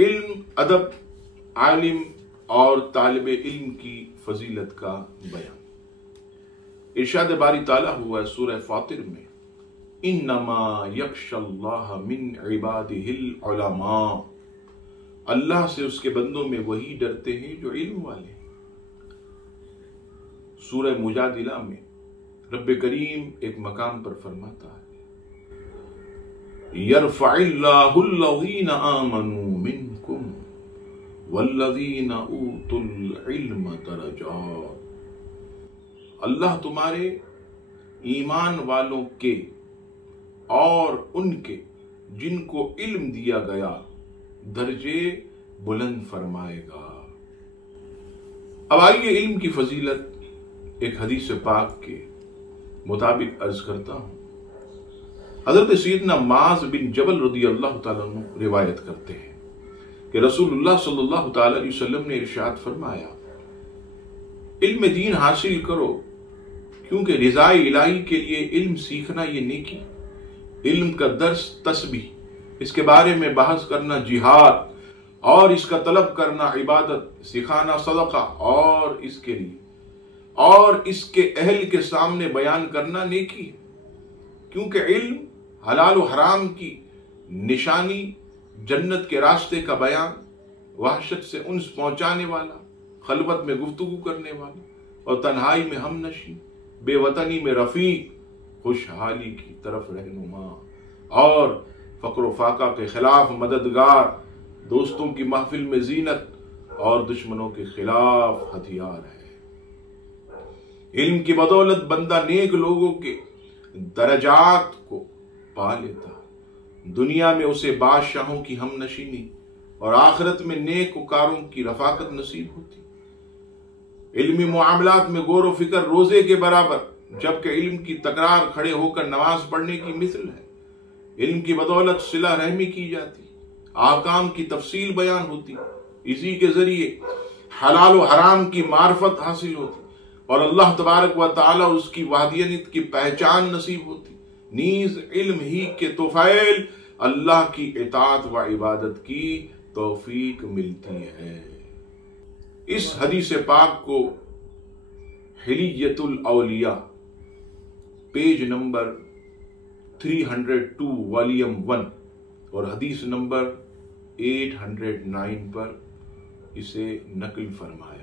علم، ادب، عالم اور طالب علم کی فضیلت کا بیان۔ ارشاد باری تعالیٰ ہوا ہے سورہ فاطر میں، انما یخشی اللہ من عبادہ العلماء، اللہ سے اس کے بندوں میں وہی ڈرتے ہیں جو علم والے ہیں۔ سورہ مجادلہ میں رب کریم ایک مقام پر فرماتا ہے، یرفع اللہ الذین آمنوا منکم والذین اوتوا العلم درجات، اللہ تمہارے ایمان والوں کے اور ان کے جن کو علم دیا گیا درجے بلند فرمائے گا۔ اب آئیے علم کی فضیلت ایک حدیث پاک کے مطابق عرض کرتا ہوں۔ حضرت سیدنا معاذ بن جبل رضی اللہ تعالیٰ عنہ روایت کرتے ہیں کہ رسول اللہ صلی اللہ تعالیٰ علیہ وسلم نے ارشاد فرمایا، علم دین حاصل کرو کیونکہ رضا الہی کے لیے علم سیکھنا یہ نیکی، علم کا درس تسبیح، اس کے بارے میں بحث کرنا جہاد، اور اس کا طلب کرنا عبادت، سکھانا صدقہ، اور اس کے لیے اور اس کے اہل کے سامنے بیان کرنا نیکی ہے، کیونکہ علم حلال و حرام کی نشانی، جنت کے راستے کا بیان، وحشت سے انس پہنچانے والا، خلوت میں گفتگو کرنے والا اور تنہائی میں ہم نشین، بے وطنی میں رفیق، خوشحالی کی طرف رہنما، اور فقر و فاقہ کے خلاف مددگار، دوستوں کی محفل میں زینت اور دشمنوں کے خلاف ہتھیار ہے۔ علم کی بدولت بندہ نیک لوگوں کے درجات کو پا لیتا، دنیا میں اسے بادشاہوں کی ہم نشینی اور آخرت میں نیک وکاروں کی رفاقت نصیب ہوتی۔ علمی معاملات میں غور و فکر روزے کے برابر، جبکہ علم کی تکرار کھڑے ہو کر نماز پڑھنے کی مثل ہے۔ علم کی بدولت صلہ رحمی کی جاتی، احکام کی تفصیل بیان ہوتی، اسی کے ذریعے حلال و حرام کی معرفت حاصل ہوتی اور اللہ تبارک و تعالی اس کی وحدانیت کی پہچان نصیب ہوتی۔ نیز علم ہی کے طفیل اللہ کی اطاعت و عبادت کی توفیق ملتی ہے۔ اس حدیث پاک کو حلیۃ الاولیاء پیج نمبر 302 والیوم 1 اور حدیث نمبر 809 پر اسے نقل فرمایا۔